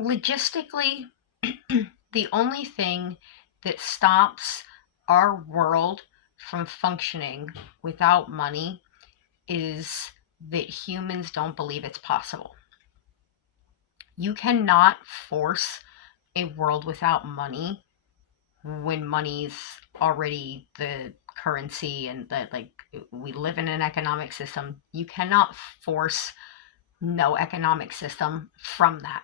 Logistically, the only thing that stops our world from functioning without money is that humans don't believe it's possible. You cannot force a world without money when money's already the currency and that, like, we live in an economic system. You cannot force no economic system from that.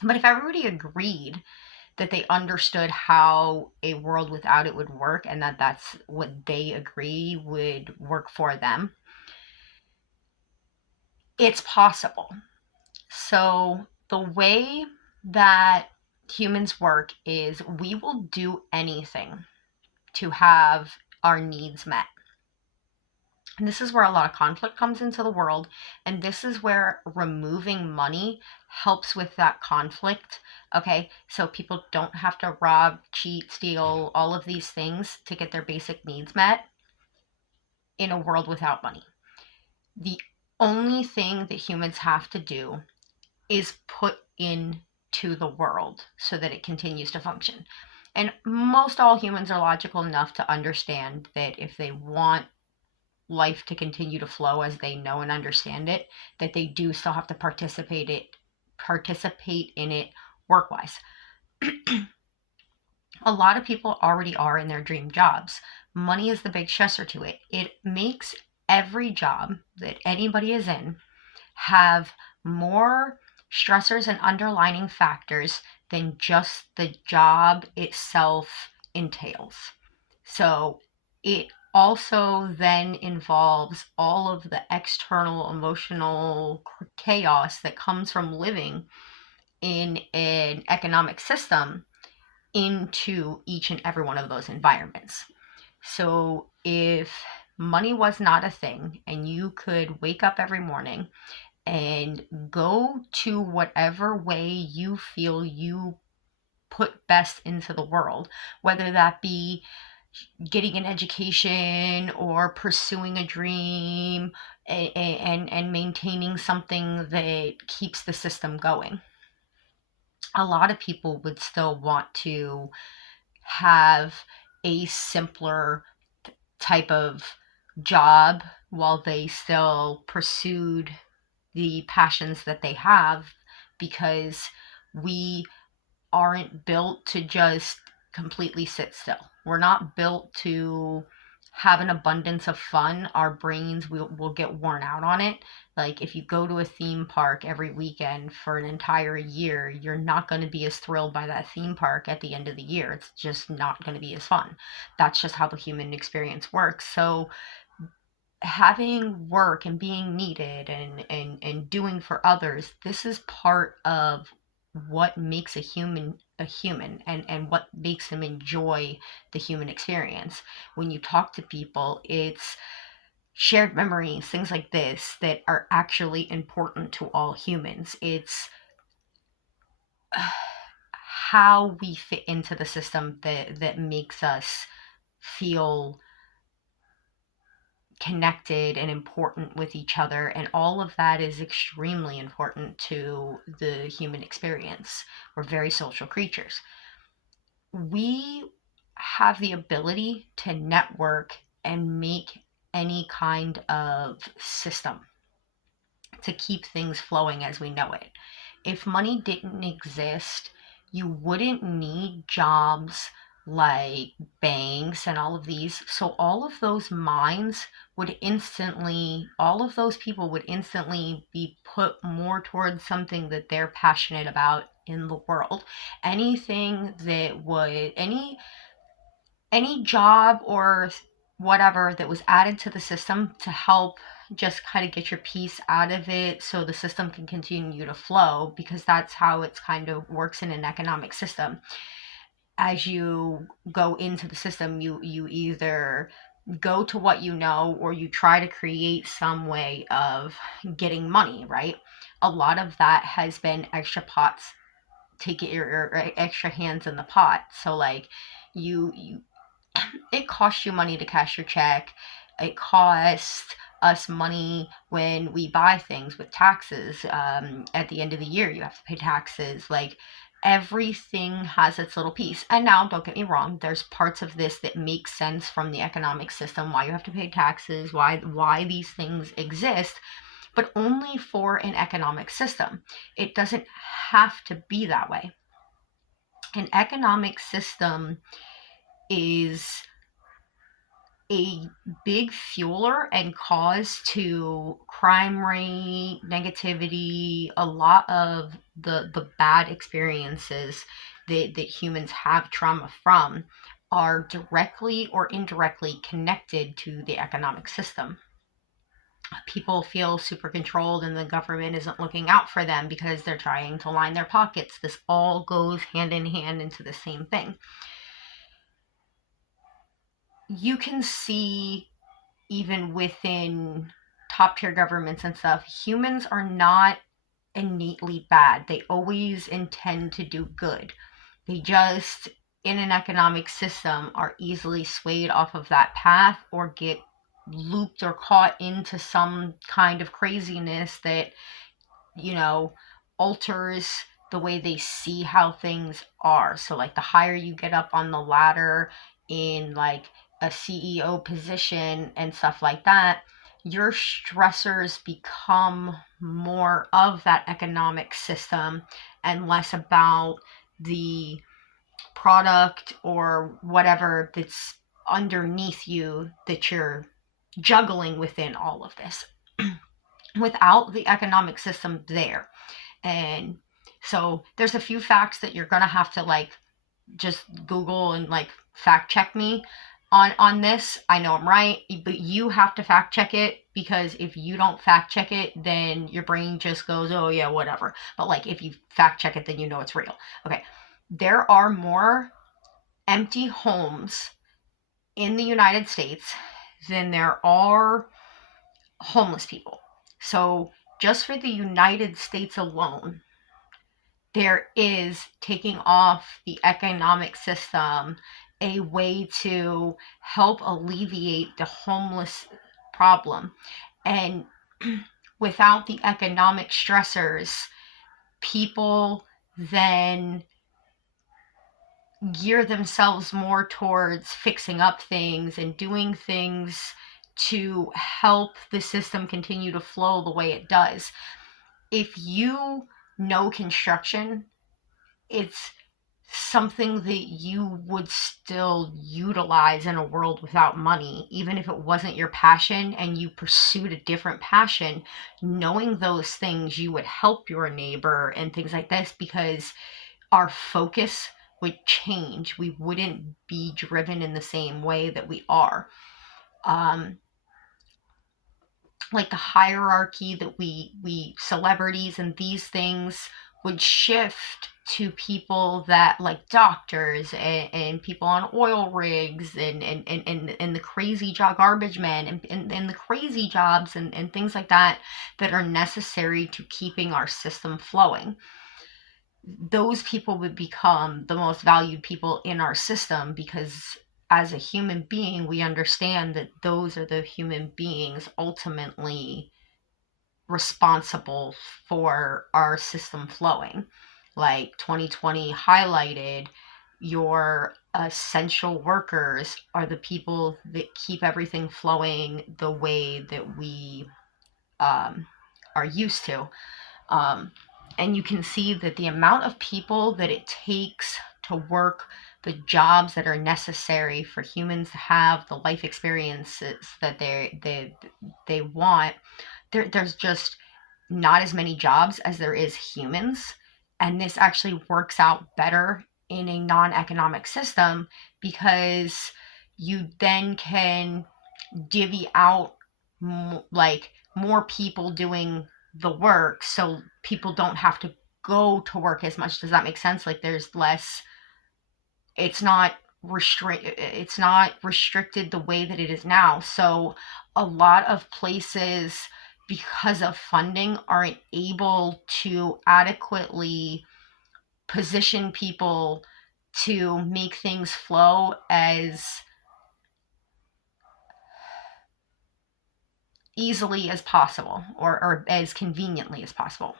But if everybody agreed that they understood how a world without it would work and that that's what they agree would work for them, it's possible. So the way that humans work is we will do anything to have our needs met. And this is where a lot of conflict comes into the world. And this is where removing money helps with that conflict. Okay, so people don't have to rob, cheat, steal, all of these things to get their basic needs met in a world without money. The only thing that humans have to do is put into the world so that it continues to function. And most all humans are logical enough to understand that if they want life to continue to flow as they know and understand it, that they do still have to participate in it work wise. A lot of people already are in their dream jobs. Money is the big stressor to it. It makes every job that anybody is in have more stressors and underlining factors than just the job itself entails. So it also then involves all of the external emotional chaos that comes from living in an economic system into each and every one of those environments. So if money was not a thing and you could wake up every morning and go to whatever way you feel you put best into the world, whether that be getting an education or pursuing a dream and maintaining something that keeps the system going. A lot of people would still want to have a simpler type of job while they still pursued the passions that they have, because we aren't built to just completely sit still. We're not built to have an abundance of fun. Our brains will get worn out on it. Like if you go to a theme park every weekend for an entire year, you're not going to be as thrilled by that theme park at the end of the year. It's just not going to be as fun. That's just how the human experience works. So having work and being needed and doing for others, this is part of what makes a human and what makes them enjoy the human experience. When you talk to people, it's shared memories, things like this that are actually important to all humans. It's how we fit into the system that makes us feel connected and important with each other, and all of that is extremely important to the human experience. We're very social creatures. We have the ability to network and make any kind of system to keep things flowing as we know it. If money didn't exist, you wouldn't need jobs like banks and all of these. So all of those minds all of those people would instantly be put more towards something that they're passionate about in the world. Anything that would, any job or whatever that was added to the system to help just kind of get your piece out of it so the system can continue to flow, because that's how it's kind of works in an economic system. As you go into the system, you either go to what you know or you try to create some way of getting money, right? A lot of that has been extra pots to get your extra hands in the pot. So like you it costs you money to cash your check. It costs us money when we buy things with taxes. At the end of the year, you have to pay taxes. Like, everything has its little piece. And now, don't get me wrong, there's parts of this that make sense from the economic system, why you have to pay taxes, why these things exist, but only for an economic system. It doesn't have to be that way. An economic system is a big fueler and cause to crime rate, negativity, a lot of the bad experiences that humans have trauma from are directly or indirectly connected to the economic system. People feel super controlled and the government isn't looking out for them because they're trying to line their pockets. This all goes hand in hand into the same thing. You can see, even within top tier governments and stuff, humans are not innately bad. They always intend to do good. They just, in an economic system, are easily swayed off of that path or get looped or caught into some kind of craziness that, you know, alters the way they see how things are. So, like, the higher you get up on the ladder in, like, a CEO position and stuff like that, your stressors become more of that economic system and less about the product or whatever that's underneath you that you're juggling within all of this. Without the economic system there. And so there's a few facts that you're going to have to, like, just Google and, like, fact check me on this. I know I'm right, but you have to fact check it, because if you don't fact check it, then your brain just goes, oh yeah, whatever. But, like, if you fact check it, then you know it's real. Okay. There are more empty homes in the United States than there are homeless people. So just for the United States alone, there is, taking off the economic system, a way to help alleviate the homeless problem. And without the economic stressors, people then gear themselves more towards fixing up things and doing things to help the system continue to flow the way it does. If you know construction, it's something that you would still utilize in a world without money, even if it wasn't your passion and you pursued a different passion. Knowing those things, you would help your neighbor and things like this, because our focus would change. We wouldn't be driven in the same way that we are. Like, the hierarchy that we celebrities and these things would shift to people that, like, doctors and people on oil rigs and the crazy job, garbage men and the crazy jobs and things like that that are necessary to keeping our system flowing. Those people would become the most valued people in our system, because as a human being, we understand that those are the human beings ultimately responsible for our system flowing. Like, 2020 highlighted, your essential workers are the people that keep everything flowing the way that we are used to. And you can see that the amount of people that it takes to work the jobs that are necessary for humans to have the life experiences that they want, there's just not as many jobs as there is humans. And this actually works out better in a non-economic system, because you then can divvy out like more people doing the work, so people don't have to go to work as much. Does that make sense? Like, there's less, it's not restricted the way that it is now. So a lot of places, because of funding, aren't able to adequately position people to make things flow as easily as possible or as conveniently as possible.